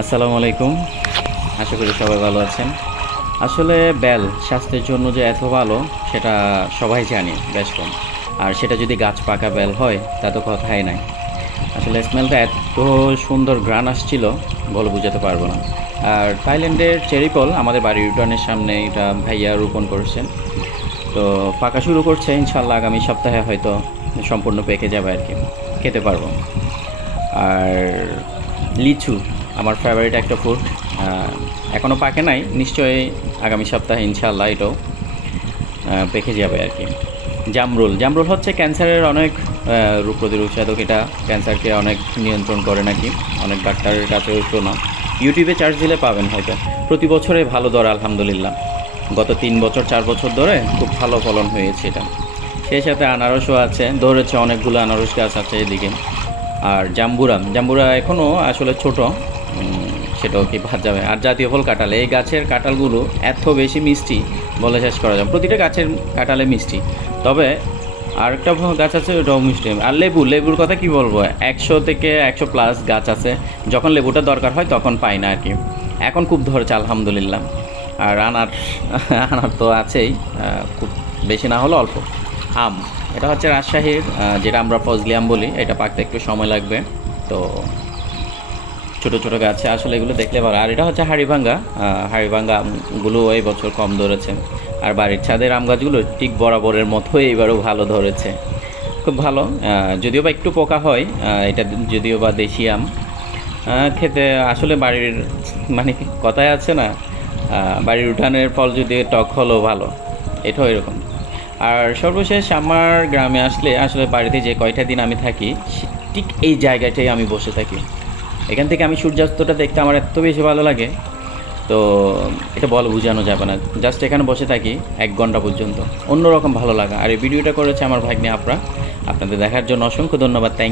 আসসালামু আলাইকুম। আশা করি সবাই ভালো আছেন। আসলে বেল স্বাস্থ্যের জন্য যে এত ভালো সেটা সবাই জানে বেশ কম। আর সেটা যদি গাছ পাকা বেল হয় তা তো কথাই নাই। আসলে স্মেলটা এত সুন্দর ঘ্রাণ আসছিল বলে বোঝাতে পারবো না। আর থাইল্যান্ডের চেরি ফল আমাদের বাড়ির উঠানের সামনে এটা ভাইয়া রোপণ করেছেন। তো পাকা শুরু করছে, ইনশাল্লাহ আগামী সপ্তাহে হয়তো সম্পূর্ণ পেকে যাবে আর কি, খেতে পারবো। আর লিচু আমার ফেভারিট একটা ফ্রুট, এখনও পাকে নাই, নিশ্চয়ই আগামী সপ্তাহে ইনশাল্লাহ এটাও পেকে যাবে আর কি। জামরুল জামরুল হচ্ছে ক্যান্সারের অনেক রোগ প্রতিরোধক, এটা ক্যান্সারকে অনেক নিয়ন্ত্রণ করে নাকি, অনেক ডাক্তারের কাছেও শোনা। ইউটিউবে চার্জ দিলে পাবেন হয়তো। প্রতি বছরে ভালো দর আলহামদুলিল্লাহ, গত 3 বছর 4 বছর ধরে খুব ভালো ফলন হয়েছে এটা। সেই সাথে আনারসও আছে, ধরেছে অনেকগুলো আনারস গাছ আছে এদিকে। আর জাম্বুরা জাম্বুরা এখনও আসলে ছোট, সেটাও কি বাদ যাবে। আর জাতীয় ফল কাঁঠাল, এই গাছের কাঁঠালগুলো এত বেশি মিষ্টি বলে শেষ করা যায়। প্রতিটা গাছের কাঁঠালে মিষ্টি, তবে আরেকটা গাছ আছে ওটাও মিষ্টি। আর লেবুর কথা কি বলবো, 100 থেকে 100+ গাছ আছে। যখন লেবুটা দরকার হয় তখন পাই না আর কি। এখন খুব ধরেছে আলহামদুলিল্লাহ। আর আনার তো আছেই, খুব বেশি না হলো অল্প। আম, এটা হচ্ছে রাজশাহীর, যেটা আমরা ফজলি আম বলি, এটা পাকতে একটু সময় লাগবে। তো ছোটো ছোটো গাছে আসলে এগুলো দেখলে ভালো। আর এটা হচ্ছে হাড়িভাঙ্গা আমগুলো এই বছর কম ধরেছে। আর বাড়ির ছাদের আম গাছগুলো ঠিক বরাবরের মতো এইবারও ভালো ধরেছে, খুব ভালো। যদিও বা একটু পোকা হয়, এটা যদিও বা দেশি আম। খেতে আসলে বাড়ির, মানে কথায় আছে না, বাড়ির উঠানের ফল যদি টক হলেও ভালো, এটাও এরকম। আর সর্বশেষ আমার গ্রামে আসলে আসলে বাড়িতে যে কয়টা দিন আমি থাকি, ঠিক এই জায়গাটাই আমি বসে থাকি। এখান থেকে আমি সূর্যাস্তটা দেখতে আমার এত বেশি ভালো লাগে, তো এটা বলে বোঝানো যাবে না। জাস্ট এখানে বসে থাকি 1 ঘন্টা পর্যন্ত, অন্যরকম ভালো লাগা। আর এই ভিডিওটা করেছে আমার ভাগ্নে আপরা। আপনাদের দেখার জন্য অসংখ্য ধন্যবাদ। থ্যাংক